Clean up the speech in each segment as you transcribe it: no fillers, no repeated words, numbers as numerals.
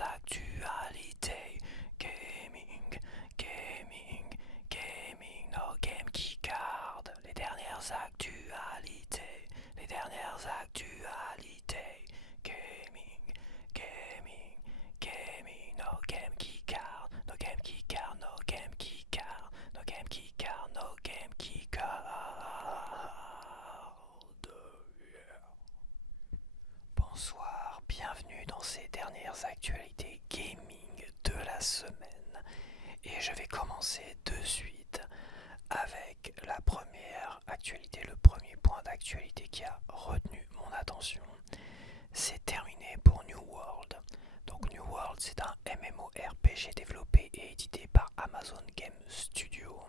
actualités, gaming, no game qui card, les dernières actualités, gaming, no game qui card, no game qui card, no game qui card, no game qui card, no game qui card. Bonsoir, bienvenue dans ces dernières actualités gaming de la semaine. Et je vais commencer de suite avec la première actualité, le premier point d'actualité qui a retenu mon attention. C'est terminé pour New World. Donc New World, c'est un MMORPG développé et édité par Amazon Game Studio.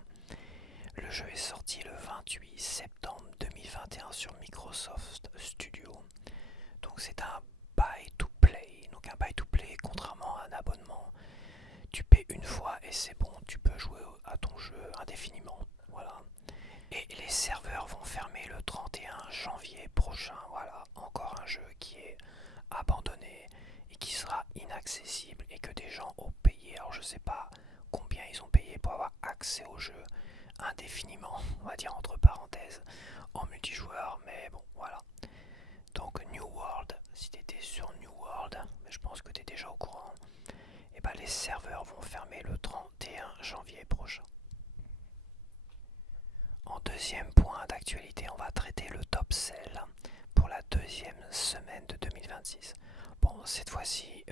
Le jeu est sorti le 28 septembre 2021 sur Microsoft Studio. Donc c'est un buy to play. Donc un buy to play, contrairement à un abonnement, tu paies une fois et c'est bon, tu peux jouer à ton jeu indéfiniment. Voilà. Et les serveurs vont fermer le 31 janvier prochain. Voilà, encore un jeu qui est abandonné et qui sera inaccessible et que des gens ont payé. Alors je sais pas combien ils ont payé pour avoir accès au jeu indéfiniment, on va dire entre parenthèses, en multijoueur, mais bon, voilà. Donc New World, si tu étais sur New World, mais je pense que tu es déjà au courant, et ben les serveurs vont fermer le 31 janvier prochain. En deuxième point d'actualité, on va traiter le top sell pour la deuxième semaine de 2026. Bon, cette fois-ci,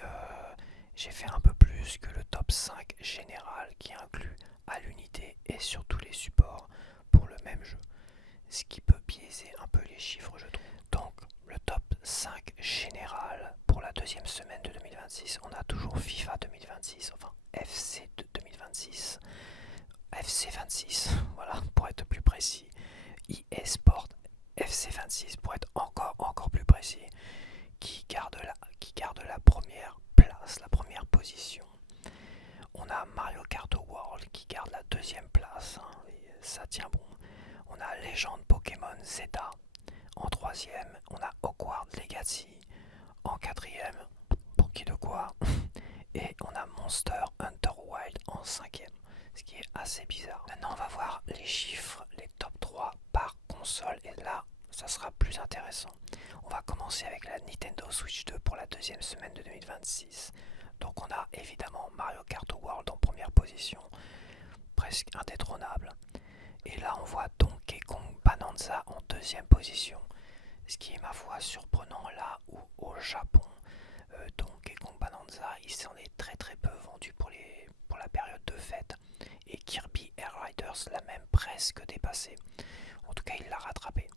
j'ai fait un peu plus que le top 5 général qui inclut à l'unité et sur tous les supports pour le même jeu. Ce qui peut biaiser un peu les chiffres, je trouve. Donc, le top 5 général pour la deuxième semaine de 2026, on a toujours FIFA 2026, enfin FC 2026, FC 26, voilà, pour être plus précis, EA Sport FC 26, pour être encore plus précis, qui garde la première place, la première position. On a Mario Kart World qui garde la deuxième place, hein, et ça tient bon. On a Légende Pokémon Zeta en troisième, on a Hogwarts Legacy en quatrième, pour qui de quoi, et on a Monster Hunter Wild en cinquième, ce qui est assez bizarre. Maintenant on va voir les chiffres, les top 3 par console, et là ça sera plus intéressant. On va commencer avec la Nintendo Switch 2 pour la deuxième semaine de 2026. Donc on a évidemment Mario Kart World en première position, presque indétrônable. Et là on voit Donkey Kong Bonanza en deuxième position, ce qui est ma foi surprenant là où au Japon, Donkey Kong Bonanza il s'en est très peu vendu pour la période de fête, et Kirby Air Riders l'a même presque dépassé. En tout cas il l'a rattrapé.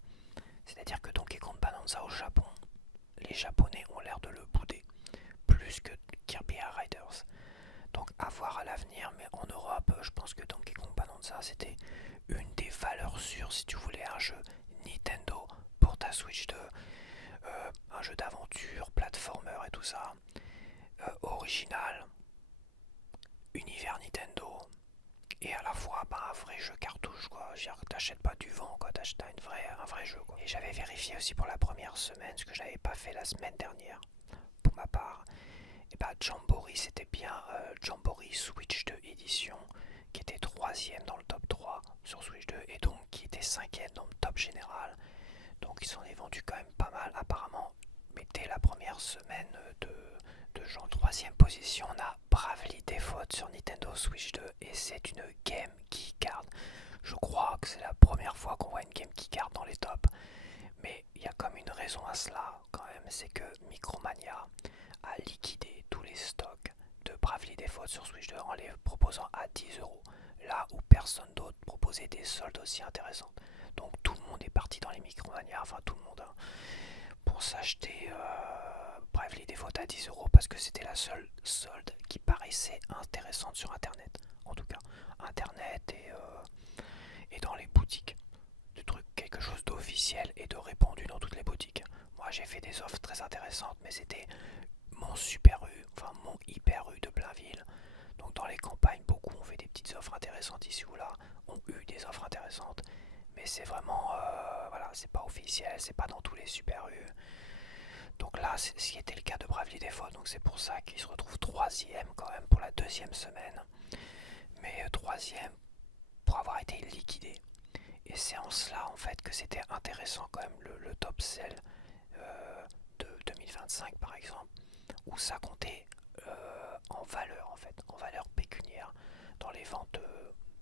C'est-à-dire que Donkey Kong Bonanza au Japon, les Japonais ont l'air de le bouder plus que Kirby Air Riders. Donc à voir à l'avenir, mais en Europe, je pense que Donkey Kong Bonanza c'était une des valeurs sûres si tu voulais un jeu Nintendo pour ta Switch 2, un jeu d'aventure, platformer et tout ça, original, univers Nintendo, et à la fois un vrai jeu cartouche quoi. T'achètes pas du vent quoi, t'achètes un vrai jeu quoi. Et j'avais vérifié aussi pour la première semaine, ce que je n'avais pas fait la semaine dernière pour ma part. Et bah Jamboree c'était bien Jamboree Switch 2 édition qui était troisième dans le top 3 sur Switch 2 et donc qui était cinquième dans le top général. Donc il s'en est vendu quand même pas mal apparemment. Mais dès la première semaine de genre troisième position, on a Bravely Default sur Nintendo Switch 2 et c'est une Game Keycard. Je crois que c'est la première fois qu'on voit une Game Keycard dans les tops. Mais il y a comme une raison à cela quand même, c'est que Micromania a liquidé tous les stocks de Bravely Default sur Switch 2 en les proposant à 10€, là où personne d'autre proposait des soldes aussi intéressantes. Donc tout le monde est parti dans les Micromania, enfin tout le monde, hein, pour s'acheter Bravely Default à 10€ parce que c'était la seule solde qui paraissait intéressante sur internet. En tout cas, internet et dans les boutiques. De trucs, quelque chose d'officiel et de répandu dans toutes les boutiques. Moi j'ai fait des offres très intéressantes, mais c'était mon super U, enfin mon hyper U de Blainville. Donc dans les campagnes, beaucoup ont fait des petites offres intéressantes ici ou là, ont eu des offres intéressantes, mais c'est vraiment, voilà, c'est pas officiel, c'est pas dans tous les super U. Donc là voilà, c'est ce qui était le cas de Bravely Default, donc c'est pour ça qu'il se retrouve troisième quand même pour la deuxième semaine. Mais troisième pour avoir été liquidé. Et c'est en cela en fait que c'était intéressant quand même le top sell de 2025 par exemple, où ça comptait en valeur en fait, en valeur pécuniaire dans les ventes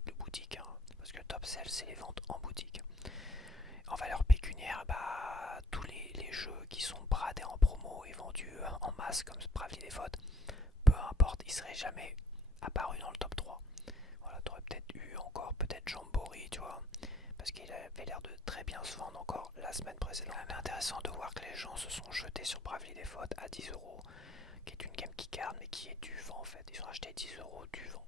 de boutique, hein, parce que le top sell c'est les ventes en boutique. En valeur pécuniaire, bah, tous les jeux qui sont bradés en promo et vendus en masse comme Bravely Default, peu importe, ils seraient jamais apparus dans le top 3. Voilà, t'aurais peut-être eu encore peut-être Jamboree, tu vois, parce qu'il avait l'air de très bien se vendre encore la semaine précédente. C'est intéressant de voir que les gens se sont jetés sur Bravely Default à 10€, qui est une game qui garde mais qui est du vent en fait. Ils ont acheté 10€ du vent.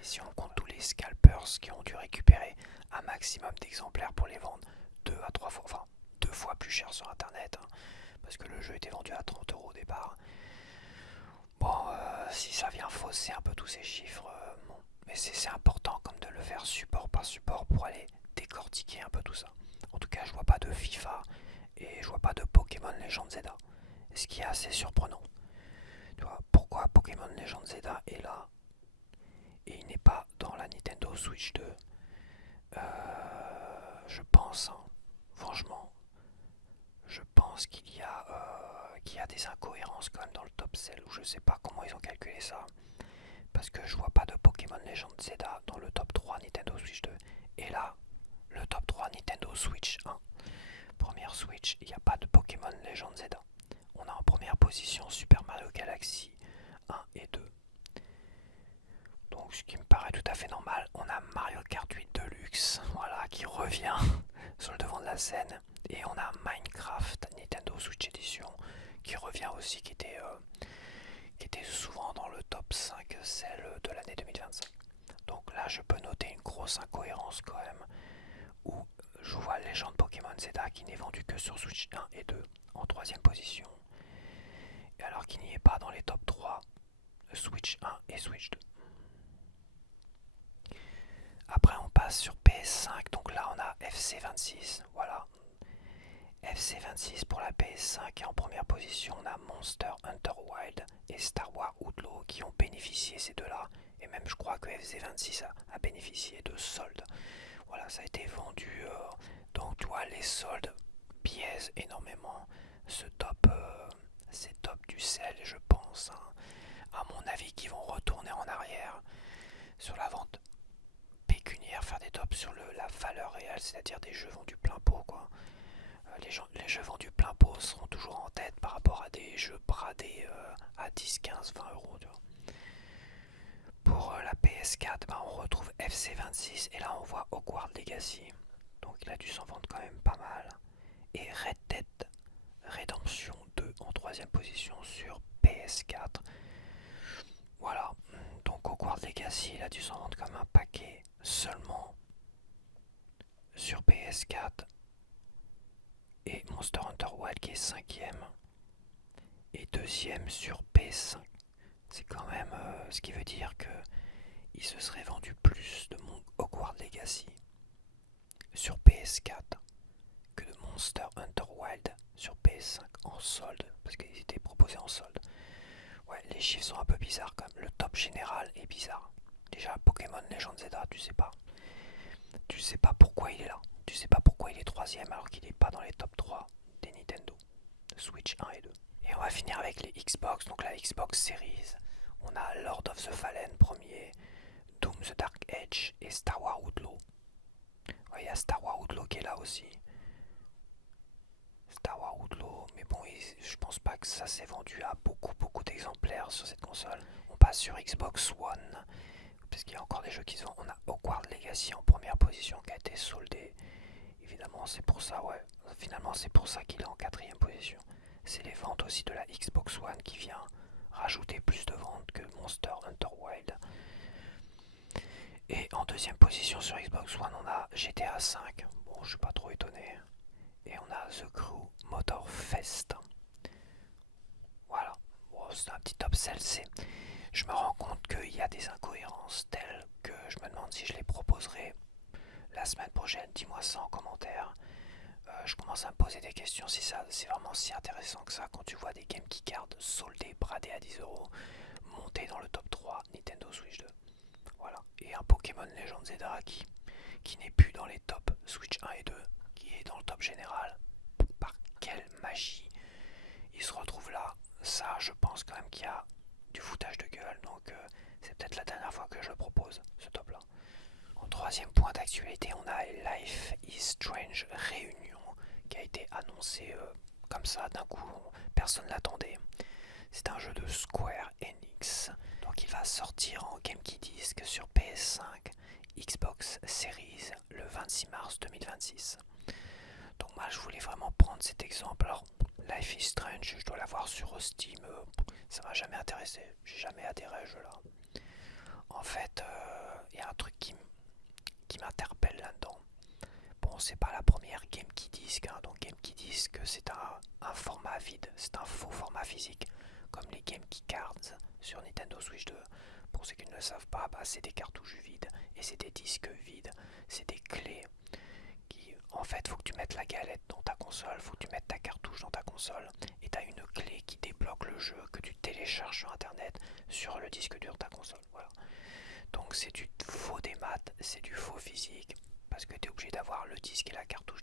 Et si on compte tous les scalpers qui ont dû récupérer un maximum d'exemplaires pour les vendre 2 à 3 fois, enfin 2 fois plus cher sur internet, hein, parce que le jeu était vendu à 30€ au départ. Bon, si ça vient fausser un peu tous ces chiffres, bon. Mais c'est important comme de le faire support par support pour aller décortiquer un peu tout ça. En tout cas, je vois pas de FIFA et je vois pas de Pokémon Legend Zelda, ce qui est assez surprenant. Tu vois, pourquoi Pokémon Legend Zelda est là et il n'est pas dans la Nintendo Switch 2? Je pense, hein, franchement, je pense qu'il y a des incohérences quand même dans le top sell, ou je sais pas comment ils ont calculé ça, parce que je vois pas de Pokémon Legend Zelda dans le top 3 Nintendo Switch 2, et là, le top 3 Nintendo Switch 1, première Switch, il n'y a pas de Pokémon Legend Zelda. On a en première position Super Mario Galaxy 1 et 2. Donc ce qui me paraît tout à fait normal, on a Mario Kart 8 Deluxe, voilà, qui revient sur le devant de la scène. Et on a Minecraft Nintendo Switch Edition qui revient aussi, qui était souvent dans le top 5 celle de l'année 2025. Donc là je peux noter une grosse incohérence quand même, où je vois Legend Pokémon Zelda qui n'est vendu que sur Switch 1 et 2 en troisième position, et alors qu'il n'y est pas dans les top 3 Switch 1 et Switch 2. Après on passe sur PS5, donc là on a FC26, voilà. FC26 pour la PS5 et en première position on a Monster Hunter Wild et Star Wars Outlaw qui ont bénéficié, ces deux-là, et même je crois que FC26 a bénéficié de soldes. Voilà, ça a été vendu, donc tu vois les soldes biaisent énormément ces tops du sel, je pense, hein, à mon avis, qui vont retourner en arrière sur la vente pécuniaire, faire des tops sur la valeur réelle, c'est-à-dire des jeux vendus plein pot, quoi. Les jeux vendus plein pot seront toujours en tête par rapport à des jeux bradés à 10, 15, 20€. Tu vois. Pour la PS4, bah, on retrouve FC26 et là on voit Hogwarts Legacy. Donc il a dû s'en vendre quand même pas mal. Et Red Dead Redemption 2 en troisième position sur PS4. Voilà, donc Hogwarts Legacy il a dû s'en vendre comme un paquet seulement sur PS4. Et Monster Hunter Wild qui est 5ème et 2ème sur PS5. C'est quand même ce qui veut dire que il se serait vendu plus de Hogwarts Legacy sur PS4 que de Monster Hunter Wild sur PS5 en solde, parce qu'ils étaient proposés en solde. Ouais, les chiffres sont un peu bizarres quand même. Le top général est bizarre. Déjà, Pokémon Legend Zelda, tu sais pas. Tu sais pas pourquoi il est là. Tu sais pas pourquoi il est troisième alors qu'il est pas dans les top 3 des Nintendo Switch 1 et 2. Et on va finir avec les Xbox, donc la Xbox Series. On a Lord of the Fallen premier, Doom the Dark Age et Star Wars Outlaw. Ouais, il y a Star Wars Outlaw qui est là aussi. Star Wars Outlaw, mais bon, je pense pas que ça s'est vendu à beaucoup d'exemplaires sur cette console. On passe sur Xbox One, parce qu'il y a encore des jeux qui se vendent. On a Hogwarts Legacy en première position qui a été soldé. Évidemment, c'est pour ça, ouais. Finalement, c'est pour ça qu'il est en quatrième position. C'est les ventes aussi de la Xbox One qui vient rajouter plus de ventes que Monster Hunter Wild. Et en deuxième position sur Xbox One, on a GTA V. Bon, je suis pas trop étonné. Et on a The Crew Motorfest. Voilà. Bon, c'est un petit top sell. Je me rends compte qu'il y a des incohérences telles que je me demande si je les proposerai la semaine prochaine. Dis-moi ça en commentaire. je commence à me poser des questions si ça c'est vraiment si intéressant que ça quand tu vois des Game Key Cards soldés, bradés à 10 € montés dans le top 3 Nintendo Switch 2. Voilà. Et un Pokémon Legends Zedra qui n'est plus dans les top Switch 1 et 2, qui est dans le top général. Par quelle magie il se retrouve là? Ça, je pense quand même qu'il y a du foutage de gueule, donc c'est peut-être la dernière fois que je le propose, ce top là. En troisième point d'actualité, on a Life is Strange Réunion qui a été annoncé comme ça d'un coup, personne ne l'attendait. C'est un jeu de Square Enix, donc il va sortir en GameKey Disc sur PS5, Xbox Series le 26 mars 2026. Donc moi je voulais vraiment prendre cet exemple. Alors Life is Strange, je dois l'avoir sur Steam, ça m'a jamais intéressé, j'ai jamais adhéré à ce jeu là. En fait, il y a un truc qui m'interpelle là-dedans. Bon, c'est pas la première GameKey Disc, hein. Donc GameKey Disc c'est un format vide, c'est un faux format physique, comme les GameKey Cards sur Nintendo Switch 2. Pour ceux qui ne le savent pas, c'est des cartouches vides et c'est des disques vides, c'est des clés qui, en fait, faut que tu mettes la galette dans ta console, faut que tu mettes ta cartouche dans ta console et tu as une clé qui débloque le jeu que tu télécharges sur internet sur le disque dur de ta console. Voilà. Donc c'est du faux démat, c'est du faux physique, parce que tu es obligé d'avoir le disque et la cartouche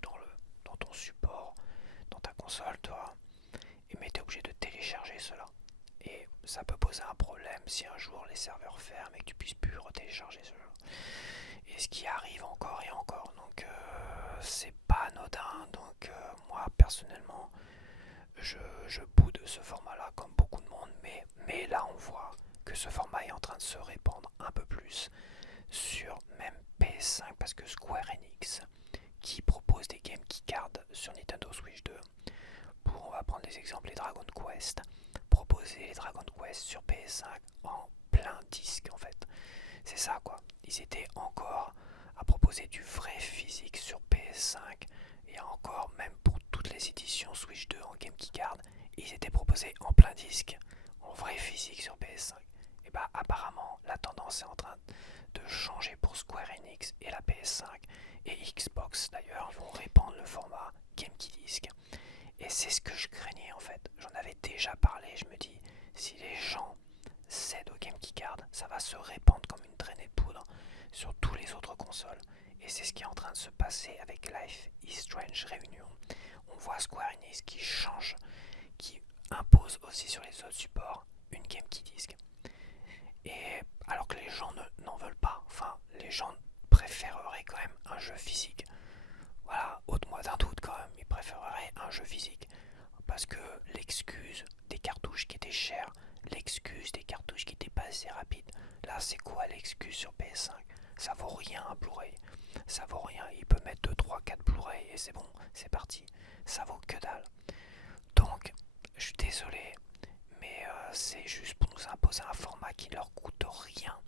dans ton support, dans ta console, toi, mais tu es obligé de télécharger cela. Et ça peut poser un problème si un jour les serveurs ferment et que tu puisses plus retélécharger ce jeu. Et ce qui arrive encore et encore, donc c'est pas anodin, donc moi personnellement je boude ce format là comme beaucoup de monde, mais là on voit que ce format est en train de se répandre un peu plus sur même PS5 parce que Square Enix qui propose des Game Key Cards sur Nintendo Switch 2 pour, on va prendre les exemples, les Dragon Quest, proposer les Dragon Quest sur PS5 en plein disque en fait. C'est ça quoi, ils étaient encore à proposer du vrai physique sur PS5 et encore même pour toutes les éditions Switch 2 en Game Key Card, ils étaient proposés en plein disque, en vrai physique sur PS5. Et bah apparemment la tendance est en train de changer pour Square Enix et la PS5 et Xbox d'ailleurs, ils vont répandre le format Game Key Disc. Et c'est ce que je craignais en fait. J'en avais déjà parlé, je me dis, si les gens cèdent au Game Key Card, ça va se répandre comme une traînée de poudre sur tous les autres consoles. Et c'est ce qui est en train de se passer avec Life is Strange Réunion. On voit Square Enix qui change, qui impose aussi sur les autres supports une Game Key Disc. Et alors que les gens n'en veulent pas, enfin les gens préféreraient quand même un jeu physique. Voilà, ôte-moi d'un doute quand même, ils préféreraient un jeu physique. Parce que l'excuse des cartouches qui étaient chères, l'excuse des cartouches qui étaient pas assez rapides, là c'est quoi l'excuse sur PS5? Ça vaut rien un Blu-ray, ça vaut rien, il peut mettre 2, 3, 4 Blu-ray et c'est bon, c'est parti, ça vaut que dalle. Donc, je suis désolé, mais c'est juste pour nous imposer un format qui leur coûte rien.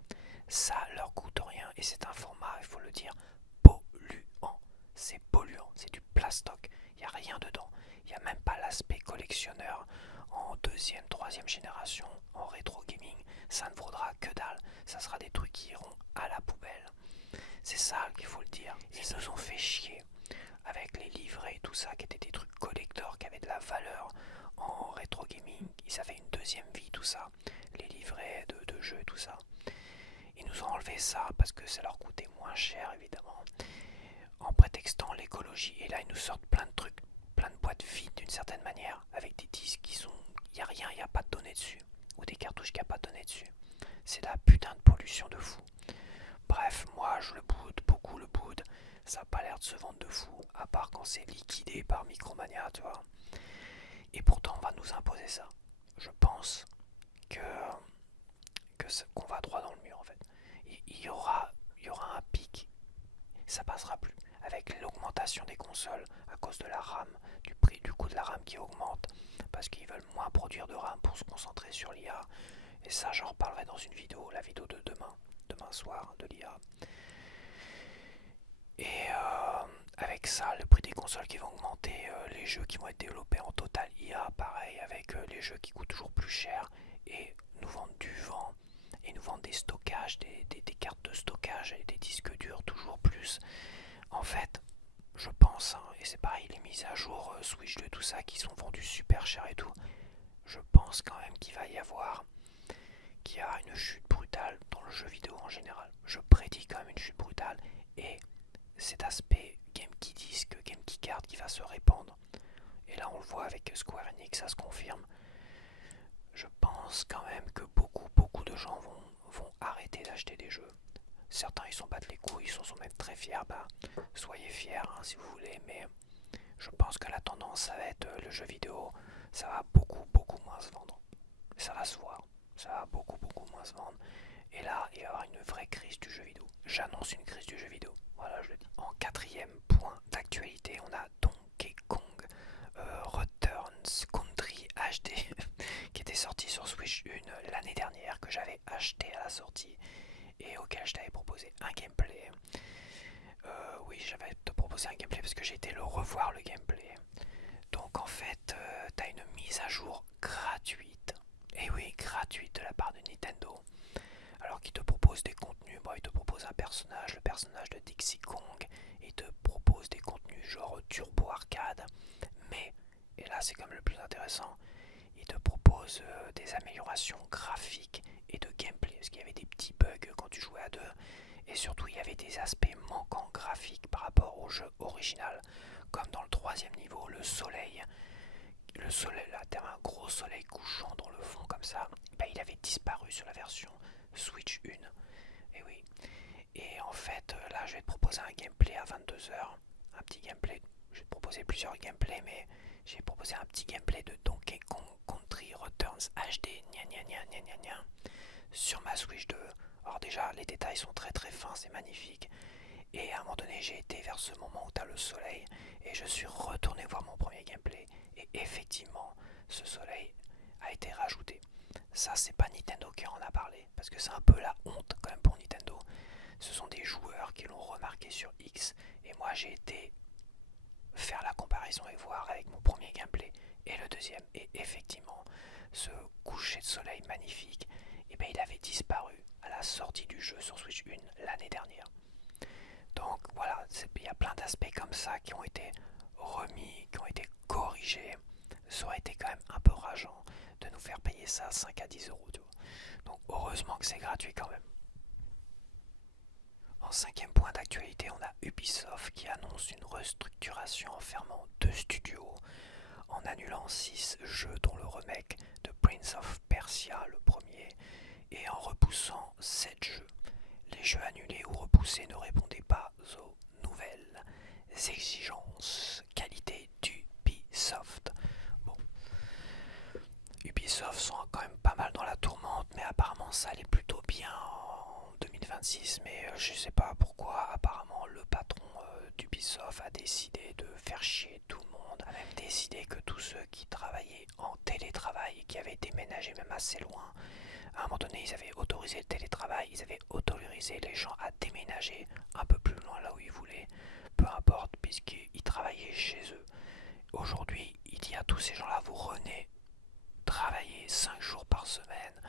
Ça leur coûte rien et c'est un format, il faut le dire, polluant. C'est polluant, c'est du plastoc, il n'y a rien dedans. Il n'y a même pas l'aspect collectionneur en deuxième, troisième génération, en rétro gaming. Ça ne vaudra que dalle, ça sera des trucs qui iront à la poubelle. C'est ça qu'il faut le dire. Ils nous ont fait chier avec les livrets et tout ça, qui étaient des trucs collector, qui avaient de la valeur en rétro gaming. Ils avaient une deuxième vie, tout ça. Les livrets de jeux et tout ça. Ils nous ont enlevé ça parce que ça leur coûtait moins cher, évidemment, en prétextant l'écologie. Et là, ils nous sortent plein de trucs, plein de boîtes vides d'une certaine manière, avec des disques qui sont... Il n'y a rien, il n'y a pas de données dessus. Ou des cartouches qui n'ont pas de données dessus. C'est la putain de pollution de fou. Bref, moi je le boude, beaucoup le boude. Ça n'a pas l'air de se vendre de fou, à part quand c'est liquidé par Micromania, tu vois. Et pourtant, on va nous imposer ça. Je pense que qu'on va droit dans le mur en fait. Il y aura un pic, ça passera plus. Avec l'augmentation des consoles à cause de la RAM, du prix du coût de la RAM qui augmente, parce qu'ils veulent moins produire de RAM pour se concentrer sur l'IA. Et ça, j'en reparlerai dans une vidéo, la vidéo de demain soir de l'IA. Et avec ça, le prix des consoles qui vont augmenter, les jeux qui vont être développés en total IA, pareil, avec les jeux qui coûtent toujours plus cher et nous vendent du vent et nous vendent des stockages, des cartes de stockage et des disques durs toujours plus. En fait, je pense, hein, et c'est pareil, les mises à jour Switch 2, tout ça, qui sont vendues super cher et tout, je pense quand même qu'il y a une chute brutale dans le jeu vidéo en général. Je prédis quand même une chute brutale, et cet aspect GameKey Disc, GameKey Card qui va se répandre. Et là on le voit avec Square Enix, ça se confirme. Je pense quand même que beaucoup de gens vont arrêter d'acheter des jeux. Certains ils s'en battent les couilles, ils sont même très fiers, bah soyez fiers hein, si vous voulez, mais je pense que la tendance ça va être le jeu vidéo, ça va beaucoup moins se vendre. Ça va se voir, ça va beaucoup moins se vendre. Et là, il va y avoir une vraie crise du jeu vidéo. J'annonce une crise du jeu vidéo. Voilà, je le dis. En quatrième point d'actualité, on a Donkey Kong Returns Country HD qui était sorti sur Switch 1 l'année dernière, que j'avais acheté à la sortie et auquel je t'avais proposé un gameplay. Oui, j'avais te proposé un gameplay parce que j'ai été le revoir le gameplay. Donc en fait, t'as une mise à jour gratuite. Et oui, gratuite de la part de Nintendo. Alors qu'il te propose des contenus, bon, il te propose un personnage, le personnage de Dixie Kong, il te propose des contenus genre Turbo Arcade, mais, et là c'est comme le plus intéressant, il te propose des améliorations graphiques et de gameplay, parce qu'il y avait des petits bugs quand tu jouais à deux, et surtout il y avait des aspects manquants graphiques par rapport au jeu original, comme dans le troisième niveau, le soleil, là, t'as un gros soleil couchant dans le fond comme ça, bah, il avait disparu sur la version Switch 1. Et oui. Et en fait, là, je vais te proposer un gameplay à 22h. Un petit gameplay. Je vais te proposer plusieurs gameplays, mais j'ai proposé un petit gameplay de Donkey Kong Country Returns HD. Gna gna gna gna gna gna. Sur ma Switch 2. Alors, déjà, les détails sont très fins, c'est magnifique. Et à un moment donné, j'ai été vers ce moment où tu as le soleil. Et je suis retourné voir mon premier gameplay. Et effectivement, ce soleil a été rajouté. Ça, c'est pas Nintendo qui en a parlé, parce que c'est un peu la honte quand même pour Nintendo. Ce sont des joueurs qui l'ont remarqué sur X, et moi j'ai été faire la comparaison et voir avec mon premier gameplay et le deuxième, et effectivement, ce coucher de soleil magnifique, et ben il avait disparu à la sortie du jeu sur Switch 1 l'année dernière. Donc voilà, il y a plein d'aspects comme ça qui ont été remis, qui ont été corrigés. Ça aurait été quand même un peu rageant de nous faire payer ça 5 à 10 euros. Tu vois. Donc heureusement que c'est gratuit quand même. En cinquième point d'actualité, on a Ubisoft qui annonce une restructuration en fermant 2 studios, en annulant 6 jeux dont le remake de Prince of Persia le premier, et en repoussant 7 jeux. Les jeux annulés ou repoussés ne répondaient pas aux nouvelles exigences qualité d'Ubisoft. Bon, Ubisoft sont quand même pas mal dans la tourmente, mais apparemment ça allait plutôt bien en 2026, mais je sais pas pourquoi, apparemment le patron d'Ubisoft a décidé de faire chier tout le monde, a même décidé que tous ceux qui travaillaient en télétravail et qui avaient déménagé même assez loin, à un moment donné ils avaient autorisé le télétravail, ils avaient autorisé les gens à déménager un peu plus loin là où ils voulaient, peu importe, puisqu'ils travaillaient chez eux. Aujourd'hui, il dit à tous ces gens-là, vous revenez travailler 5 jours par semaine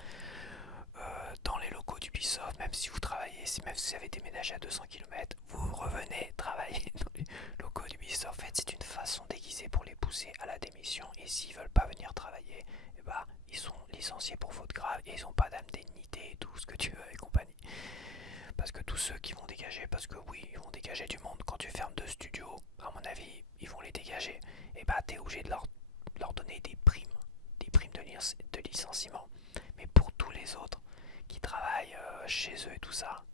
dans les locaux d'Ubisoft, même si vous travaillez, même si vous avez déménagé à 200 km, vous revenez travailler dans les locaux d'Ubisoft. En fait, c'est une façon déguisée pour les pousser à la démission, et s'ils veulent pas venir travailler, eh ben, ils sont licenciés pour faute grave et ils n'ont pas d'indemnité et tout ce que tu veux et compagnie. Parce que tous ceux qui vont dégager, parce que oui, ils vont dégager du monde. Quand tu fermes 2 studios, à mon avis, ils vont les dégager. Et bah, t'es obligé de leur donner des primes de licenciement. Mais pour tous les autres qui travaillent chez eux et tout ça,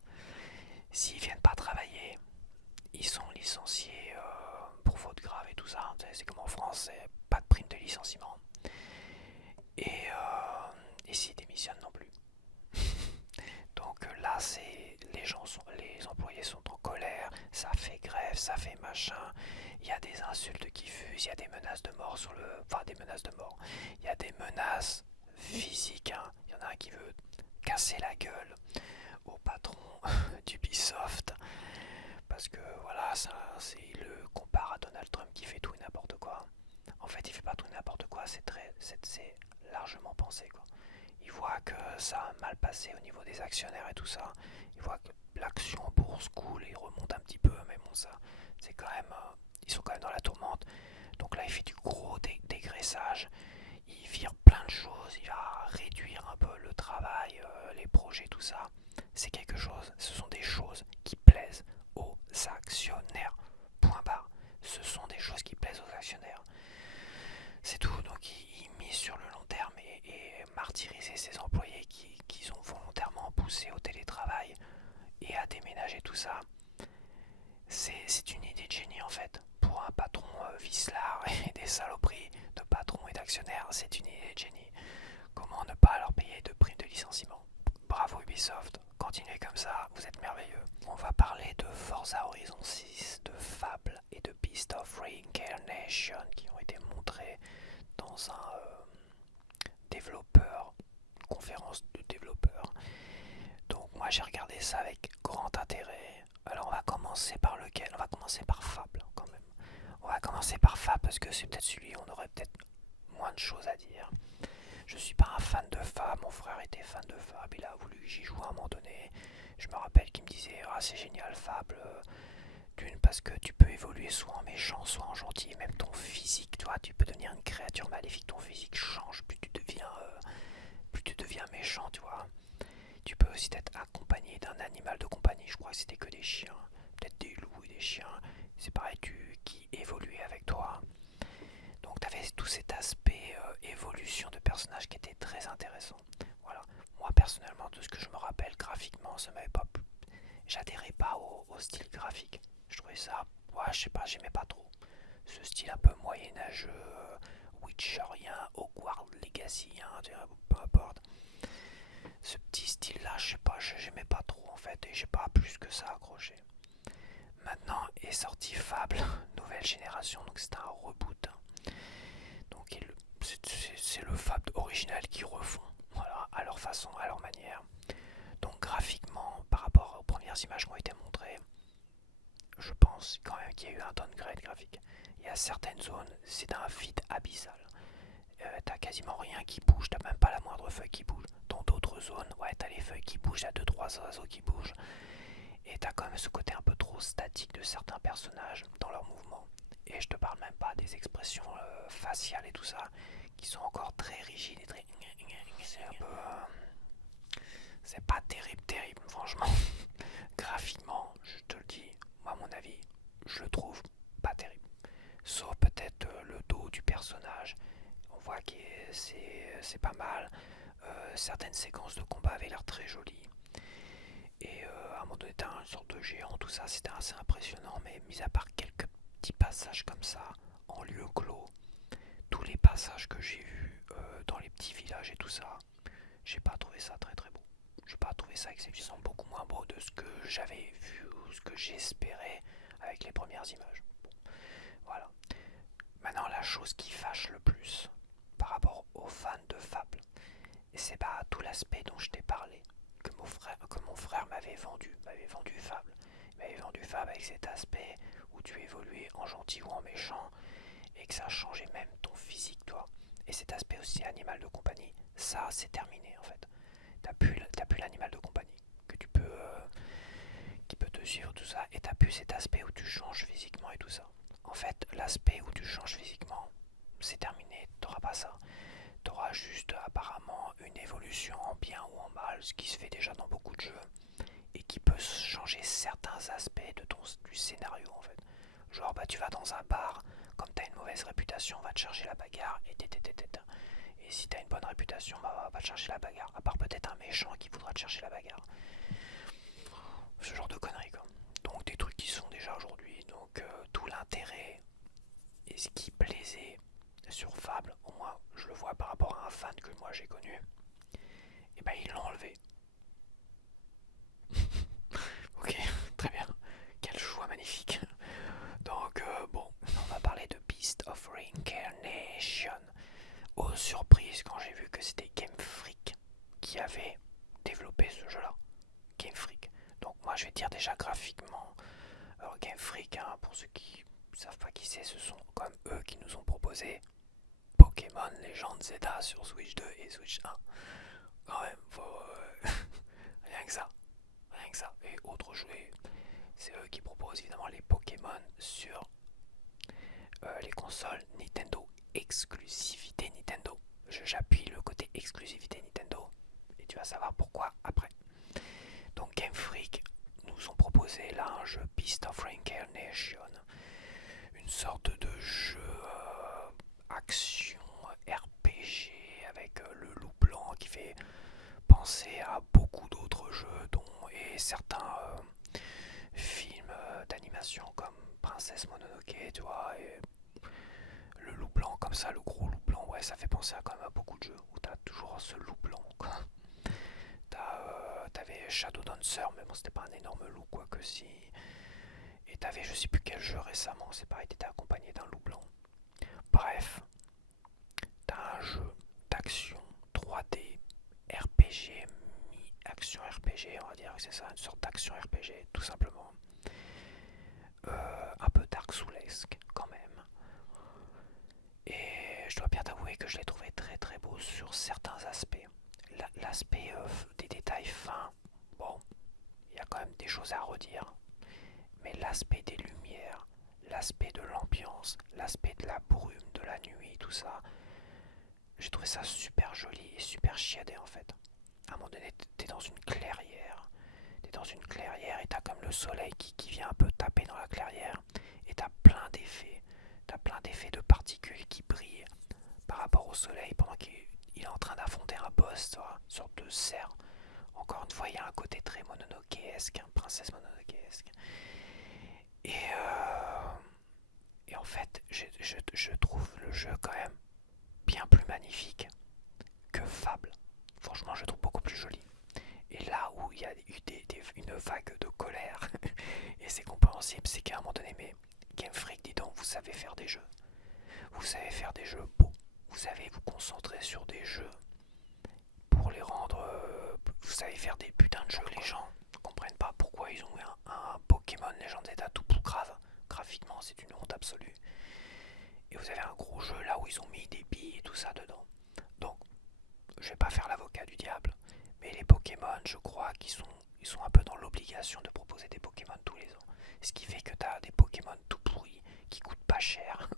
s'ils viennent pas travailler, ils sont licenciés pour faute grave et tout ça. C'est comme en France, pas de prime de licenciement. Et s'ils démissionnent non plus. Donc là, les employés sont en colère, ça fait grève, ça fait machin. Il y a des insultes qui fusent, il y a des menaces de mort des menaces de mort. Il y a des menaces physiques. Hein. Il y en a un qui veut casser la gueule au patron d'Ubisoft parce que voilà, il le compare à Donald Trump qui fait tout et n'importe quoi. En fait, il fait pas tout et n'importe quoi. C'est largement pensé quoi. Il voit que ça a mal passé au niveau des actionnaires et tout ça. Il voit que l'action en bourse coule et remonte un petit peu, mais bon, ça, c'est quand même ils sont quand même dans la tourmente. Donc là, il fait du gros dégraissage, il vire plein de choses, il va réduire un peu le travail, les projets, tout ça. C'est quelque chose, ce sont des choses qui plaisent aux actionnaires. Point barre. Ce sont des choses qui plaisent aux actionnaires. C'est tout. Donc il mise sur le long terme et martyriser ses employés qui ont volontairement poussé au télétravail et à déménager tout ça. C'est une idée de génie en fait. Pour un patron vicelard et des saloperies de patrons et d'actionnaires, c'est une idée de génie. Comment ne pas leur payer de primes de licenciement? Bravo Ubisoft, continuez comme ça, vous êtes merveilleux. On va parler de Forza Horizon 6, de Fable et de Beast of Reincarnation qui ont été montrés dans un développeur, une conférence de développeurs. Donc moi j'ai regardé ça avec grand intérêt. Alors on va commencer par lequel? On va commencer par Fable quand même. On va commencer par Fable parce que c'est peut-être celui où on aurait peut-être moins de choses à dire. Je suis pas un fan de Fable, mon frère était fan de Fable, il a voulu que j'y joue à un moment donné. Je me rappelle qu'il me disait ah c'est génial Fable, d'une parce que tu peux évoluer soit en méchant, soit en gentil, même ton physique, tu vois, tu peux devenir une créature maléfique, ton physique change, plus tu deviens méchant, tu vois. Tu peux aussi être accompagné d'un animal de compagnie, je crois que c'était que des chiens, peut-être des loups et des chiens, c'est pareil, qui évoluaient avec toi. Donc tu avais tout cet aspect évolution de personnage qui était très intéressant. Voilà. Moi personnellement, de ce que je me rappelle graphiquement, ça m'avait pas plu. J'adhérais pas au style graphique. Je trouvais ça, ouais, je sais pas, j'aimais pas trop. Ce style un peu moyenâgeux, Witcherien, Hogwarts Legacyien, peu importe. Ce petit style là, je sais pas, j'aimais pas trop en fait, et j'ai pas plus que ça accroché. Maintenant est sorti Fable, nouvelle génération, donc c'est un reboot. Donc c'est le Fable original qu'ils refont, voilà, à leur façon, à leur manière. Donc graphiquement, par rapport aux premières images qui ont été montrées, je pense quand même qu'il y a eu un downgrade graphique. Il y a certaines zones, c'est un vide abyssal. T'as quasiment rien qui bouge, t'as même pas la moindre feuille qui bouge. Dans d'autres zones, ouais, t'as les feuilles qui bougent, t'as 2-3 oiseaux qui bougent. Et t'as quand même ce côté un peu trop statique de certains personnages dans leurs mouvements. Et je te parle même pas des expressions faciales et tout ça, qui sont encore très rigides et très... C'est un peu... c'est pas terrible, franchement. Graphiquement, je te le dis, moi à mon avis, je le trouve pas terrible. Sauf peut-être le dos du personnage. On voit que c'est pas mal. Certaines séquences de combat avaient l'air très jolies. Et à un moment donné, t'as une sorte de géant, tout ça, c'était assez impressionnant. Mais mis à part quelques petits passages comme ça, en lieu clos, tous les passages que j'ai vus dans les petits villages et tout ça, j'ai pas trouvé ça très très beau. J'ai pas trouvé ça exceptionnellement beaucoup moins beau de ce que j'avais vu ou ce que j'espérais avec les premières images. Bon, voilà. Maintenant, la chose qui fâche le plus par rapport aux fans de Fable, et c'est pas tout l'aspect dont je t'ai parlé, que mon frère m'avait vendu Fable. Il m'avait vendu Fable avec cet aspect où tu évoluais en gentil ou en méchant, et que ça changeait même ton physique, toi. Et cet aspect aussi animal de compagnie, ça c'est terminé en fait. T'as plus l'animal de compagnie que tu peux, qui peut te suivre tout ça, et t'as plus cet aspect où tu changes physiquement et tout ça. En fait, l'aspect où tu changes physiquement, c'est terminé, t'auras pas ça. T'auras juste apparemment une évolution en bien ou en mal, ce qui se fait déjà dans beaucoup de jeux, et qui peut changer certains aspects du scénario en fait. Genre bah tu vas dans un bar, comme t'as une mauvaise réputation, on va te chercher la bagarre, et si t'as une bonne réputation, bah on va te chercher la bagarre. À part peut-être un méchant qui voudra te chercher la bagarre. Ce genre de conneries quoi. Donc des trucs qui sont déjà aujourd'hui, donc tout l'intérêt et ce qui plaisait sur Fable, au moins je le vois par rapport à un fan que moi j'ai connu, et ben ils l'ont enlevé. Ok, très bien. Quel choix magnifique. Donc bon, on va parler de Beast of Reincarnation. Aux surprises quand j'ai vu que c'était Game Freak qui avait développé ce jeu-là. Game Freak. Donc moi je vais dire déjà graphiquement, alors Game Freak, hein, pour ceux qui ne savent pas qui c'est, ce sont comme eux qui nous ont proposé Pokémon Legend Zelda sur Switch 2 et Switch 1. Quand même, faut... rien que ça. Rien que ça. Et autres jeux, c'est eux qui proposent évidemment les Pokémon sur les consoles Nintendo, exclusivité Nintendo. J'appuie le côté exclusivité Nintendo et tu vas savoir pourquoi après. Donc Game Freak nous ont proposé là un jeu Beast of Reincarnation, une sorte de jeu action RPG avec le loup blanc qui fait penser à beaucoup d'autres jeux et certains films d'animation comme Princesse Mononoke, tu vois, et le loup blanc comme ça, le gros loup blanc, ouais, ça fait penser quand même à beaucoup de jeux où t'as toujours ce loup blanc, quoi. T'avais Shadow Dancer, mais bon, c'était pas un énorme loup, quoi que si. Et t'avais je sais plus quel jeu récemment, c'est pareil, t'étais accompagné d'un loup blanc. Bref, t'as un jeu d'action 3D, RPG, mi-action RPG, on va dire que c'est ça, une sorte d'action RPG, tout simplement. Un peu Dark Soulesque, quand même. Et je dois bien t'avouer que je l'ai trouvé très très beau sur certains aspects. L'aspect des détails fins, bon, il y a quand même des choses à redire. Mais l'aspect des lumières, l'aspect de l'ambiance, l'aspect de la brume, de la nuit, tout ça, j'ai trouvé ça super joli et super chiadé en fait. À un moment donné, t'es dans une clairière. T'es dans une clairière et t'as comme le soleil qui vient un peu taper dans la clairière. Et t'as plein d'effets. T'as plein d'effets de particules qui brillent par rapport au soleil pendant qu'il est en train d'affronter un boss, tu vois, une sorte de cerf. Encore une fois, il y a un côté très mononokeesque, princesse mononokeesque. Et, et en fait, je trouve le jeu quand même bien plus magnifique que Fable. Franchement, je le trouve beaucoup plus joli. Et là où il y a eu une vague de colère, et c'est compréhensible, c'est qu'à un moment donné, mais Game Freak, dis donc, vous savez faire des jeux. Vous savez faire des jeux beaux. Vous savez vous concentrer sur des jeux pour les rendre. Vous savez faire des putains de jeux. Les gens ne comprennent pas pourquoi ils ont eu un Pokémon Legend Zelda tout pour grave. Graphiquement, c'est une honte absolue. Et vous avez un gros jeu là où ils ont mis des billes et tout ça dedans. Donc, je vais pas faire l'avocat du diable, mais les Pokémon, je crois ils sont un peu dans l'obligation de proposer des Pokémon tous les ans. Ce qui fait que tu as des Pokémon tout pourris qui coûtent pas cher.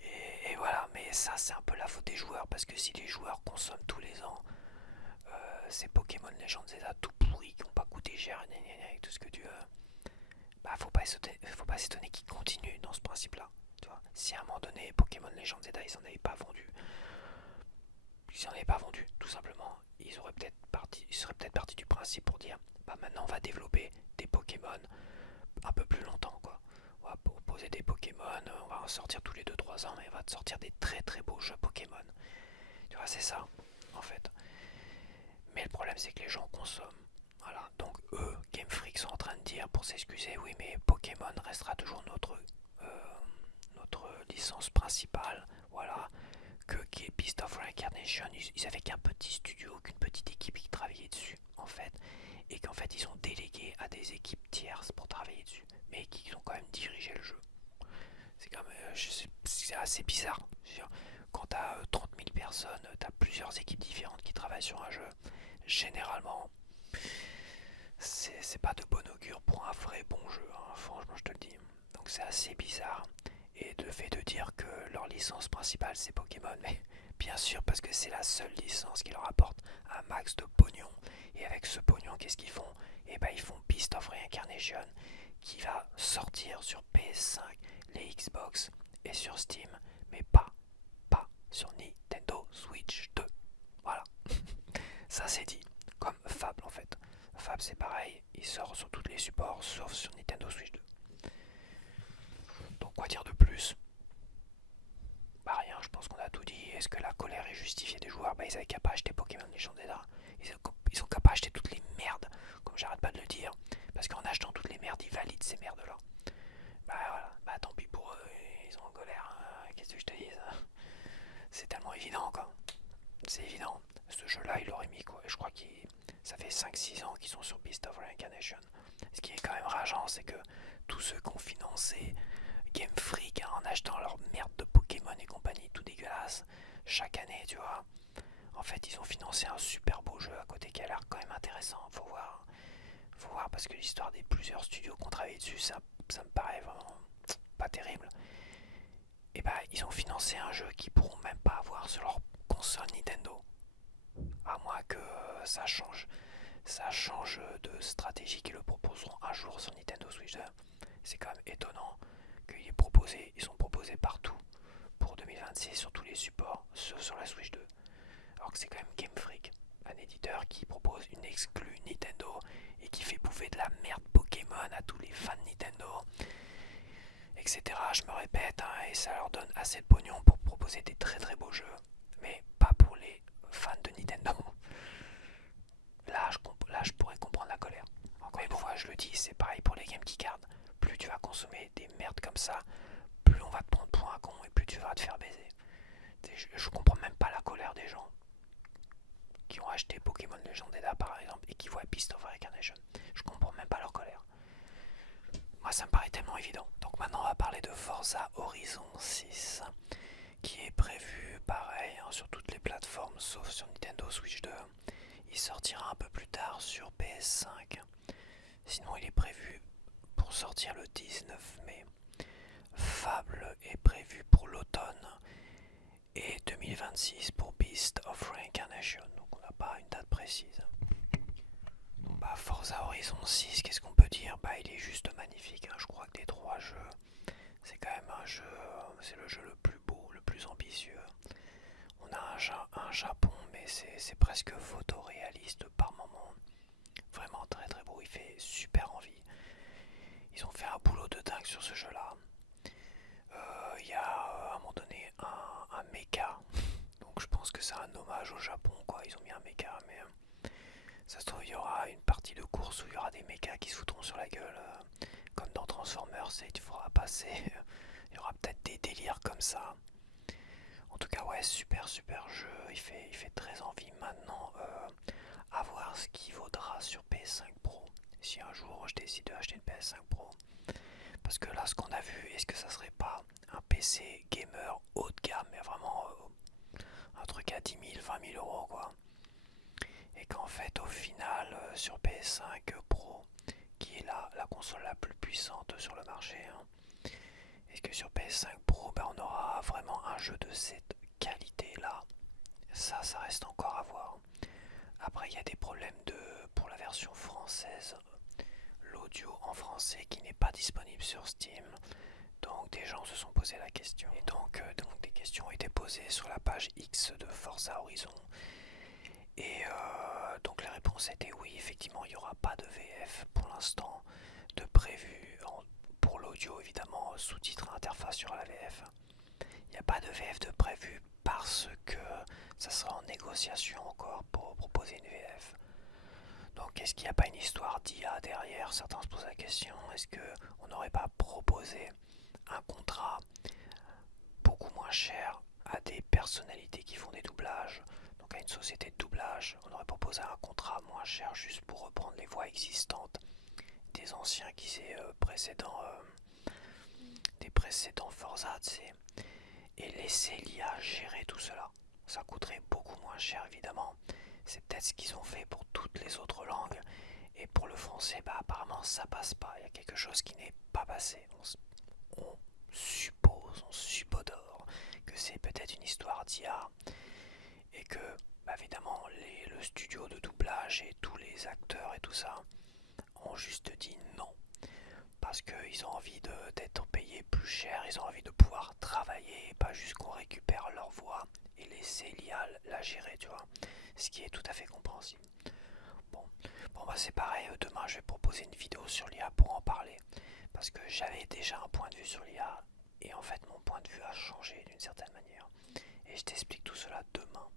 Et voilà, mais ça c'est un peu la faute des joueurs parce que si les joueurs consomment tous les ans ces Pokémon Legends Zelda tout pourris qui n'ont pas coûté cher et tout ce que tu veux, bah faut pas s'étonner qu'ils continuent dans ce principe-là. Tu vois, si à un moment donné Pokémon Legends Zelda ils en avaient pas vendu, tout simplement, ils seraient peut-être partis du principe pour dire bah maintenant on va développer des Pokémon un peu plus longtemps quoi. On va proposer des Pokémon, on va en sortir tous les 2-3 ans, mais on va te sortir des très très beaux jeux Pokémon. Tu vois, c'est ça en fait. Mais le problème c'est que les gens consomment. Voilà, donc eux, Game Freak sont en train de dire pour s'excuser, oui mais Pokémon restera toujours notre licence principale. Voilà, qui est Beast of Reincarnation, ils avaient qu'un petit studio, qu'une petite équipe qui travaillait dessus, en fait, et qu'en fait ils ont délégué à des équipes tierces pour travailler dessus, mais qui ont quand même dirigé le jeu. C'est quand même, c'est assez bizarre. Quand t'as 30 000 personnes, t'as plusieurs équipes différentes qui travaillent sur un jeu. Généralement, c'est pas de bon augure pour un vrai bon jeu, hein, franchement je te le dis. Donc c'est assez bizarre. Et le fait de dire que leur licence principale c'est Pokémon, mais bien sûr parce que c'est la seule licence qui leur apporte un max de pognon. Et avec ce pognon, qu'est-ce qu'ils font? Et ben ils font Beast of Reincarnation qui va sortir sur PS5, les Xbox et sur Steam, mais pas sur Nintendo Switch 2. Voilà, ça c'est dit. Comme Fable en fait. Fable c'est pareil, il sort sur tous les supports sauf sur Nintendo Switch 2. Donc quoi dire de plus? Bah rien, je pense qu'on a tout dit. Est-ce que la colère est justifiée des joueurs? Bah ils avaient qu'à pas acheter Pokémon Legends Zelda. Ils ont qu'à pas acheter toutes les merdes, comme j'arrête pas de le dire. Parce qu'en achetant toutes les merdes, ils valident ces merdes là. Bah voilà, bah tant pis pour eux, ils ont en colère. Qu'est-ce que je te dis? C'est tellement évident quoi. C'est évident. Ce jeu là, il aurait mis quoi? Je crois que ça fait 5-6 ans qu'ils sont sur Beast of Reincarnation. Ce qui est quand même rageant, c'est que tous ceux qui ont financé Game Freak en achetant leur merde de Pokémon et compagnie tout dégueulasse chaque année, tu vois. En fait, ils ont financé un super beau jeu à côté qui a l'air quand même intéressant. Faut voir parce que l'histoire des plusieurs studios qui ont travaillé dessus, ça me paraît vraiment pas terrible. et bah ils ont financé un jeu qu'ils pourront même pas avoir sur leur console Nintendo. À moins que ça change de stratégie qu'ils le proposeront un jour sur Nintendo Switch 2. C'est quand même étonnant ils sont proposés partout pour 2026 sur tous les supports, sur la Switch 2. Alors que c'est quand même Game Freak, un éditeur qui propose une exclue Nintendo et qui fait bouffer de la merde Pokémon à tous les fans Nintendo, etc. Je me répète, hein, et ça leur donne assez de pognon pour proposer des très très beaux jeux, mais pas pour les fans de Nintendo. Là, je pourrais comprendre la colère. Encore une fois, je le dis, c'est pareil pour les Game Keycard. Plus tu vas consommer des merdes comme ça, plus on va te prendre pour un con et plus tu vas te faire baiser. Je comprends même pas la colère des gens qui ont acheté Pokémon Legendeda par exemple et qui voient Beast of Reincarnation. Je comprends même pas leur colère. Moi ça me paraît tellement évident. Donc maintenant on va parler de Forza Horizon 6 qui est prévu pareil hein, sur toutes les plateformes sauf sur Nintendo Switch 2. Il sortira un peu plus tard sur PS5. Sinon il est prévu pour sortir le 19 mai. Fable est prévu pour l'automne et 2026 pour Beast of Reincarnation. Donc on n'a pas une date précise. Bah, Forza Horizon 6, qu'est-ce qu'on peut dire? Bah il est juste magnifique. Hein. Je crois que des trois jeux, c'est quand même un jeu, c'est le jeu le plus beau, le plus ambitieux. On a un Japon, mais c'est presque photoréaliste par moment. Vraiment très très beau, il fait super envie. Ils ont fait un boulot de dingue sur ce jeu-là. Il y a à un moment donné un mecha. Donc je pense que c'est un hommage au Japon, quoi. Ils ont mis un mecha, mais ça se trouve, il y aura une partie de course où il y aura des mechas qui se foutront sur la gueule, comme dans Transformers, et tu feras passer. Il y aura peut-être des délires comme ça. En tout cas, ouais, super super jeu. Il fait très envie maintenant. À voir ce qu'il vaudra sur PS5 Pro. Si un jour je décide d'acheter une PS5 Pro. Parce que là, ce qu'on a vu, est-ce que ça serait pas un PC gamer haut de gamme, mais vraiment un truc à 10 000, 20 000 euros, quoi. Et qu'en fait, au final, sur PS5 Pro, qui est la console la plus puissante sur le marché, hein, est-ce que sur PS5 Pro, ben, on aura vraiment un jeu de cette qualité-là? Ça reste encore à voir. Après, il y a des problèmes pour la version française, l'audio en français qui n'est pas disponible sur Steam. Donc des gens se sont posé la question. Et donc des questions ont été posées sur la page X de Forza Horizon. Et donc la réponse était oui, effectivement, il n'y aura pas de VF pour l'instant de prévu pour l'audio, évidemment, sous-titres interface sur la VF. Il n'y a pas de VF de prévu parce que ça sera en négociation encore pour proposer une VF. Donc est-ce qu'il n'y a pas une histoire d'IA derrière? Certains se posent la question, est-ce qu'on n'aurait pas proposé un contrat beaucoup moins cher à des personnalités qui font des doublages, donc à une société de doublage? On aurait proposé un contrat moins cher juste pour reprendre les voix existantes des anciens des précédents Forza, et laisser l'IA gérer tout cela. Ça coûterait beaucoup moins cher évidemment. C'est peut-être ce qu'ils ont fait pour toutes les autres langues. Et pour le français, bah apparemment ça passe pas. Il y a quelque chose qui n'est pas passé. On suppose, on suppodore que c'est peut-être une histoire d'IA. Et que, bah évidemment, le studio de doublage et tous les acteurs et tout ça ont juste dit non. Parce qu'ils ont envie d'être payés plus cher, ils ont envie de pouvoir travailler, pas juste qu'on récupère leur voix et laisser l'IA la gérer, tu vois. Ce qui est tout à fait compréhensible. Bon bah c'est pareil, demain je vais proposer une vidéo sur l'IA pour en parler. Parce que j'avais déjà un point de vue sur l'IA, et en fait mon point de vue a changé d'une certaine manière. Et je t'explique tout cela demain.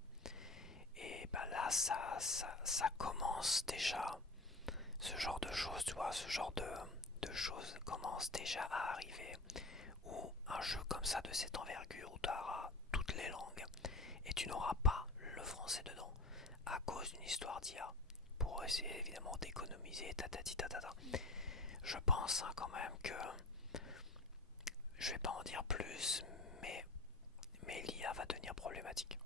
Et bah là ça commence déjà. Ce genre de choses, tu vois, ce genre de choses commence déjà à arriver, où un jeu comme ça de cette envergure, où tu auras toutes les langues et tu n'auras pas le français dedans à cause d'une histoire d'IA, pour essayer évidemment d'économiser tatati tatata. Je pense quand même que je vais pas en dire plus, mais l'IA va devenir problématique,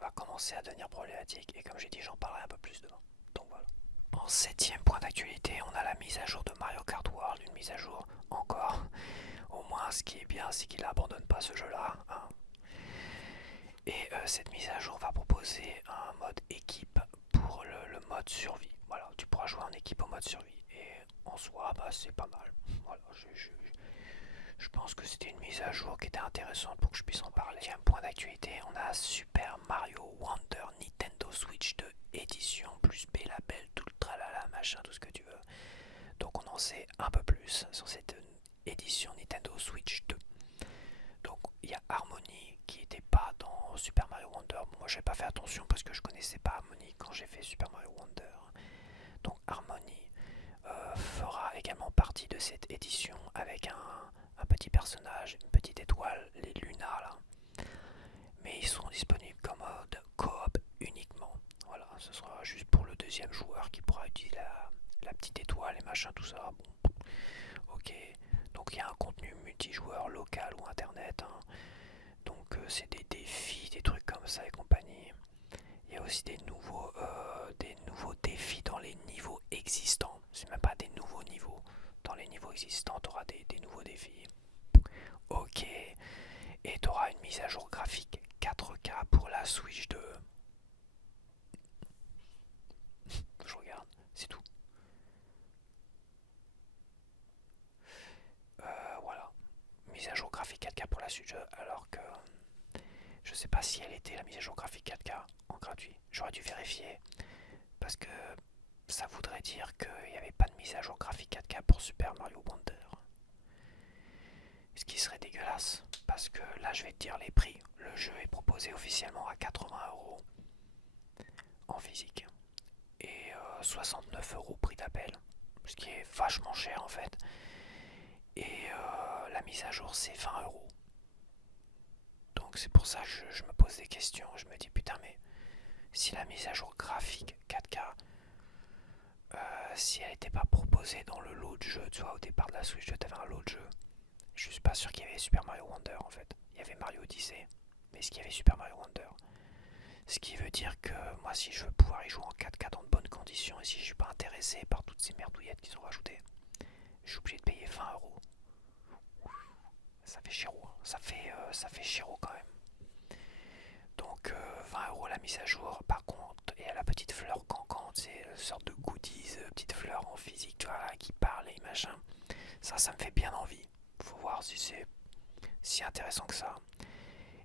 va commencer à devenir problématique, et comme j'ai dit, j'en parlerai un peu plus demain. Donc voilà. En septième point d'actualité, on a la mise à jour de Mario Kart World, une mise à jour encore. Au moins, ce qui est bien, c'est qu'il n'abandonne pas ce jeu-là, hein. Et cette mise à jour va proposer un mode équipe pour le mode survie. Voilà, tu pourras jouer en équipe au mode survie. Et en soi, bah, c'est pas mal. Voilà, je pense que c'était une mise à jour qui était intéressante pour que je puisse en parler. Tiens, point d'actualité, on a Super Mario Wonder Nintendo Switch 2 édition plus B label, tout le tralala, machin, tout ce que tu veux. Donc on en sait un peu plus sur cette édition Nintendo Switch 2. Donc il y a Harmony qui n'était pas dans Super Mario Wonder. Bon, moi j'ai pas fait attention parce que je connaissais pas Harmony quand j'ai fait Super Mario Wonder. Donc Harmony fera également partie de cette édition avec un petit personnage, une petite étoile, les Luna là. Mais ils seront disponibles comme mode coop uniquement. Voilà, ce sera juste pour le deuxième joueur qui pourra utiliser la petite étoile et machin, tout ça. Bon, ok. Donc il y a un contenu multijoueur local ou internet, hein. Donc c'est des défis, des trucs comme ça et compagnie. Il y a aussi des nouveaux défis dans les niveaux existants. C'est même pas des nouveaux niveaux. Dans les niveaux existants, tu auras des nouveaux défis. Ok. Et tu auras une mise à jour graphique 4K pour la Switch 2. Je regarde, c'est tout. Voilà. Mise à jour graphique 4K pour la Switch 2, alors que je sais pas si elle était la mise à jour graphique 4K en gratuit. J'aurais dû vérifier parce que ça voudrait dire qu'il n'y avait pas de mise à jour graphique 4K pour Super Mario Wonder. Ce qui serait dégueulasse parce que là je vais te dire les prix. Le jeu est proposé officiellement à 80€ en physique et 69€ prix d'appel, ce qui est vachement cher en fait. Et la mise à jour c'est 20€. Donc c'est pour ça que je me pose des questions. Je me dis putain, mais si la mise à jour graphique 4K, si elle n'était pas proposée dans le lot de jeu, tu vois, au départ de la Switch 2, t'avais un lot de jeu. Je suis pas sûr qu'il y avait Super Mario Wonder en fait. Il y avait Mario Odyssey, mais est-ce qu'il y avait Super Mario Wonder? Ce qui veut dire que moi, si je veux pouvoir y jouer en 4K dans de bonnes conditions et si je suis pas intéressé par toutes ces merdouillettes qu'ils ont rajoutées, je suis obligé de payer 20€. Ça fait chéro, hein. Ça fait chéro quand même. Donc 20€ la mise à jour. Par contre, il y a la petite fleur cancante, c'est une sorte de goodies, petite fleur en physique, tu vois, qui parle et machin. Ça me fait bien envie. Faut voir si c'est si intéressant que ça.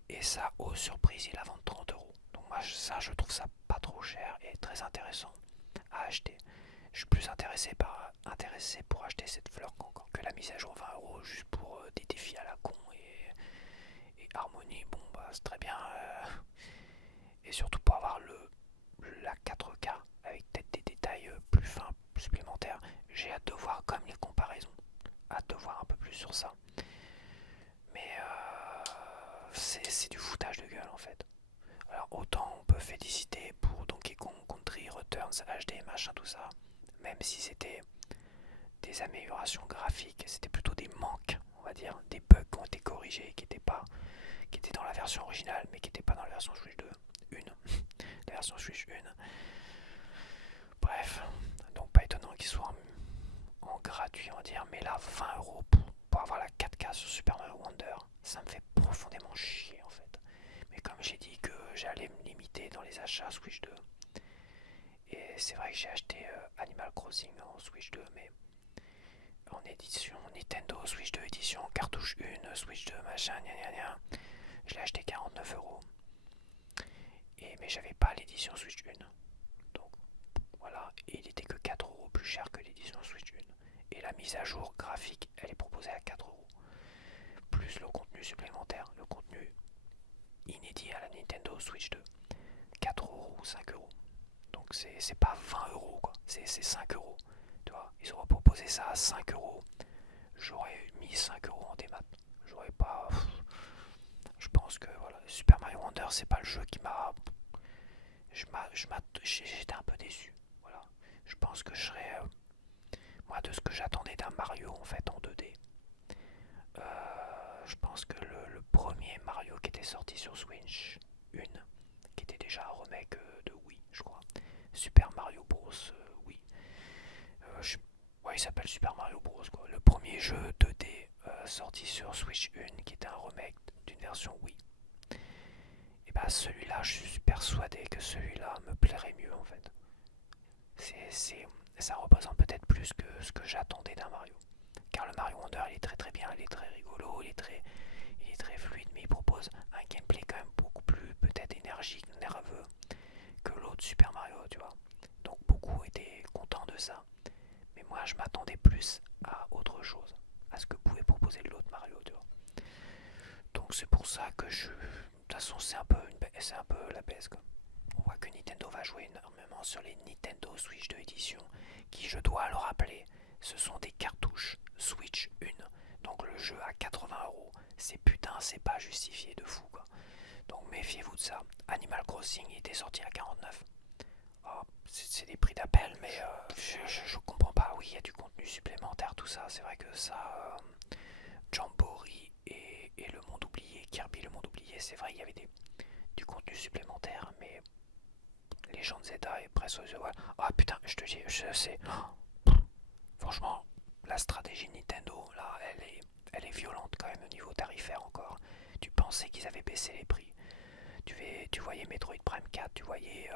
Et ça, aux surprises, il la vend 30€. Donc moi, ça, je trouve ça pas trop cher et très intéressant à acheter. Je suis plus intéressé pour acheter cette fleur cancante que la mise à jour 20€ juste pour des défis à la con et Harmonie. Bon, bah c'est très bien. Et surtout pour avoir la 4K avec peut-être des détails plus fins, supplémentaires. J'ai hâte de voir comme les comparaisons. Hâte de voir un peu plus sur ça. Mais c'est du foutage de gueule en fait. Alors autant on peut féliciter pour Donkey Kong Country Returns HD machin tout ça, même si c'était des améliorations graphiques, c'était plutôt des manques, on va dire, des bugs qui ont été corrigés, qui étaient dans la version originale, mais qui n'étaient pas dans la version Switch 2, la version Switch 1. Bref, donc pas étonnant qu'ils soient en gratuit, on va dire, mais là 20€ pour avoir la 4K sur Super Mario Wonder, ça me fait profondément chier en fait. Mais comme j'ai dit que j'allais me limiter dans les achats Switch 2, et c'est vrai que j'ai acheté Animal Crossing en Switch 2, mais en édition Nintendo Switch 2 édition cartouche 1, Switch 2 machin, gna gna gna. Je l'ai acheté 49€. Mais j'avais pas l'édition Switch 1. Donc voilà, et il était que 4€ plus cher que l'édition Switch 1. Et la mise à jour graphique, elle est proposée à 4€. Plus le contenu supplémentaire, le contenu inédit à la Nintendo Switch 2. 4€ ou 5€. Donc c'est pas 20€ quoi, c'est 5€. Tu vois, ils auraient proposé ça à 5€. J'aurais mis 5€ en démat. J'aurais pas. Je pense que voilà, Super Mario Wonder, c'est pas le jeu qui m'a. J'étais un peu déçu. Voilà. Je pense que je serais. Moi, de ce que j'attendais d'un Mario en fait en 2D. Je pense que le premier Mario qui était sorti sur Switch 1, qui était déjà un remake de Wii, je crois. Super Mario Bros. Wii. il s'appelle Super Mario Bros, quoi. Le premier jeu 2D sorti sur Switch 1 qui était un remake d'une version Wii. Et bah celui-là, je suis persuadé que celui-là me plairait mieux en fait. Ça représente peut-être plus que ce que j'attendais d'un Mario. Car le Mario Wonder il est très très bien, il est très rigolo, il est très fluide, mais il propose un gameplay quand même beaucoup plus peut-être énergique, nerveux que l'autre Super Mario, tu vois. Donc beaucoup étaient contents de ça. Mais moi je m'attendais plus à autre chose, à ce que pouvait proposer l'autre Mario, tu vois. Donc c'est pour ça que je... De toute façon c'est un peu la baisse quoi. On voit que Nintendo va jouer énormément sur les Nintendo Switch 2 édition, qui je dois le rappeler, ce sont des cartouches Switch 1. Donc le jeu à 80€, c'est putain, c'est pas justifié de fou quoi. Donc méfiez-vous de ça. Animal Crossing il était sorti à 49. Oh, c'est des prix d'appel, mais je comprends pas. Oui, il y a du contenu supplémentaire, tout ça. C'est vrai que ça, Jamboree et le monde oublié, Kirby le monde oublié, c'est vrai, il y avait du contenu supplémentaire, mais Legend Zelda et Breath of the Wild. Ah putain, je te dis, je sais. Franchement, la stratégie Nintendo, là, elle est violente quand même au niveau tarifaire encore. Tu pensais qu'ils avaient baissé les prix. Tu voyais Metroid Prime 4, tu voyais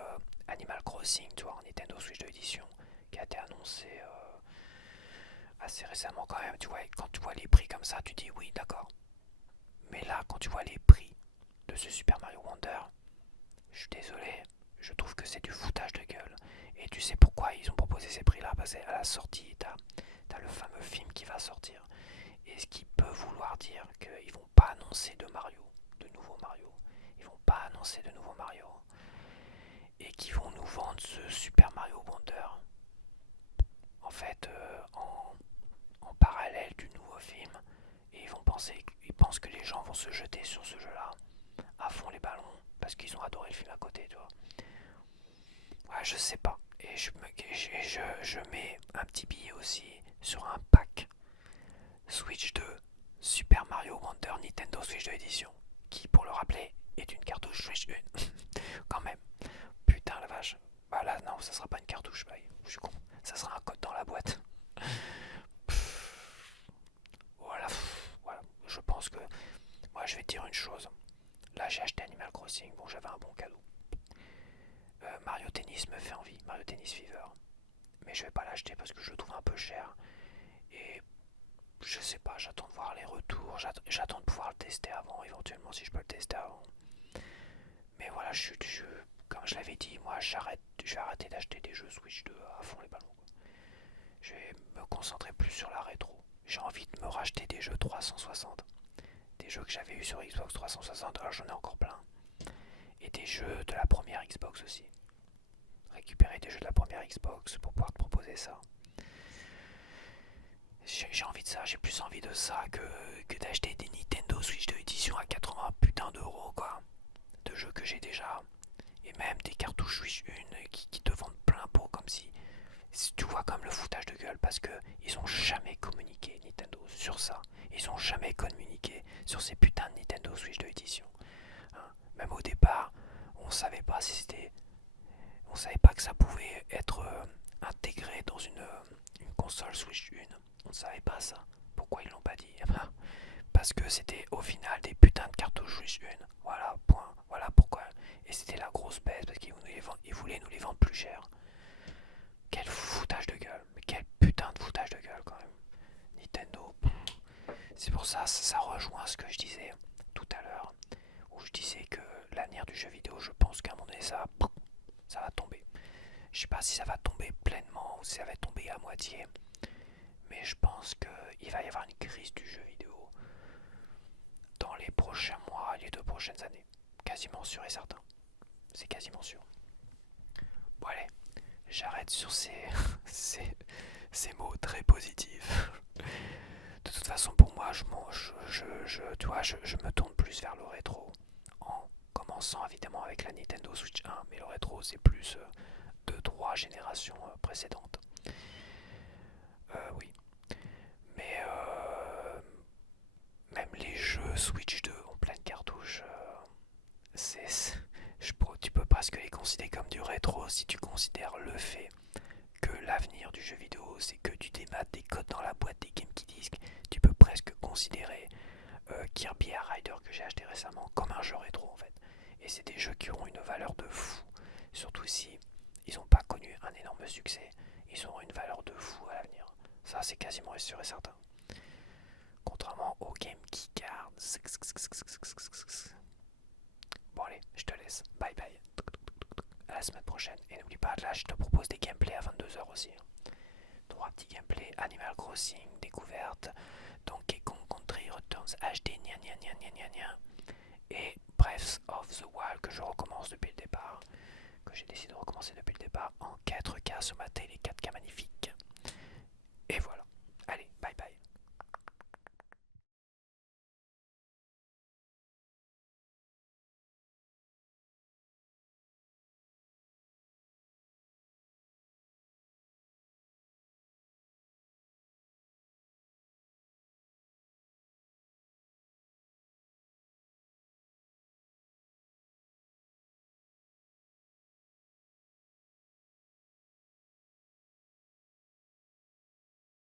Animal Crossing, tu vois, en Nintendo Switch 2 édition, qui a été annoncé assez récemment quand même. Tu vois, quand tu vois les prix comme ça, tu dis oui, d'accord. Mais là, quand tu vois les prix de ce Super Mario Wonder, je suis désolé, je trouve que c'est du foutage de gueule. Et tu sais pourquoi ils ont proposé ces prix-là? Parce qu'à la sortie, t'as le fameux film qui va sortir. Et ce qui peut vouloir dire qu'ils vont pas annoncer de nouveau Mario. Ils vont pas annoncer de nouveau Mario. Et qui vont nous vendre ce Super Mario Wonder. En fait, en parallèle du nouveau film. Et ils pensent que les gens vont se jeter sur ce jeu-là à fond les ballons. Parce qu'ils ont adoré le film à côté, tu vois. Ouais, je sais pas. Et je mets un petit billet aussi sur un pack Switch 2 Super Mario Wonder Nintendo Switch 2 édition, qui pour le rappeler est une cartouche Switch 1. Quand même. Putain la vache. Bah là non, ça sera pas une cartouche, bah, je suis con. Ça sera un code dans la boîte. Voilà, voilà. Je pense que moi je vais te dire une chose. Là j'ai acheté Animal Crossing, bon j'avais un bon cadeau. Mario Tennis me fait envie, Mario Tennis Fever. Mais je vais pas l'acheter parce que je le trouve un peu cher. Et je sais pas, j'attends de voir les retours, j'attends de pouvoir le tester avant, éventuellement si je peux le tester avant. Mais voilà, comme je l'avais dit, moi je vais arrêter d'acheter des jeux Switch 2 à fond les ballons. Je vais me concentrer plus sur la rétro. J'ai envie de me racheter des jeux 360. Des jeux que j'avais eu sur Xbox 360, alors j'en ai encore plein. Et des jeux de la première Xbox aussi. Récupérer des jeux de la première Xbox pour pouvoir te proposer ça. J'ai envie de ça, j'ai plus envie de ça que d'acheter des Nintendo Switch 2 édition à 80 putain d'euros quoi. De jeux que j'ai déjà. Et même des cartouches Switch 1 qui te vendent plein pot comme si tu vois comme le foutage de gueule parce que ils ont jamais communiqué Nintendo sur ça. Ils ont jamais communiqué sur ces putains de Nintendo Switch 2 édition. Hein. Même au départ, on savait pas si c'était... On savait pas que ça pouvait être intégré dans une console Switch 1. On ne savait pas ça. Pourquoi ils l'ont pas dit? Parce que c'était au final des putains de cartouches Switch 1. Voilà, point. Voilà pourquoi. Et c'était la grosse baisse parce qu'ils voulaient nous les vendre plus cher. Quel foutage de gueule. Mais quel putain de foutage de gueule quand même. Nintendo. C'est pour ça, ça rejoint ce que je disais tout à l'heure. Où je disais que l'avenir du jeu vidéo, je pense qu'à un moment donné, ça va tomber. Je sais pas si ça va tomber pleinement ou si ça va tomber à moitié. Mais je pense qu'il va y avoir une crise du jeu vidéo dans les prochains mois, les 2 prochaines années. Quasiment sûr et certain. C'est quasiment sûr. Bon allez, j'arrête sur ces mots très positifs. De toute façon pour moi, tu vois, je me tourne plus vers le rétro. En commençant évidemment avec la Nintendo Switch 1. Mais le rétro c'est plus de 3 générations précédentes. Oui. Mais même les jeux Switch 2 en pleine cartouche, tu peux presque les considérer comme du rétro si tu considères le fait que l'avenir du jeu vidéo, c'est que du démat, des codes dans la boîte des GameKey tu peux presque considérer Kirby Air Rider que j'ai acheté récemment comme un jeu rétro en fait. Et c'est des jeux qui auront une valeur de fou, surtout si ils n'ont pas connu un énorme succès, ils auront une valeur de fou à l'avenir. Ça c'est quasiment sûr et certain. Contrairement au Game Key Card. Bon allez, je te laisse. Bye bye. À la semaine prochaine. Et n'oublie pas, là je te propose des gameplays à 22h aussi. 3 petits gameplays, Animal Crossing, découverte, Donkey Kong Country Returns HD, gna gna gna gna gna gna, et Breath of the Wild que je recommence depuis le départ, que j'ai décidé de recommencer depuis le départ en 4K sur ma télé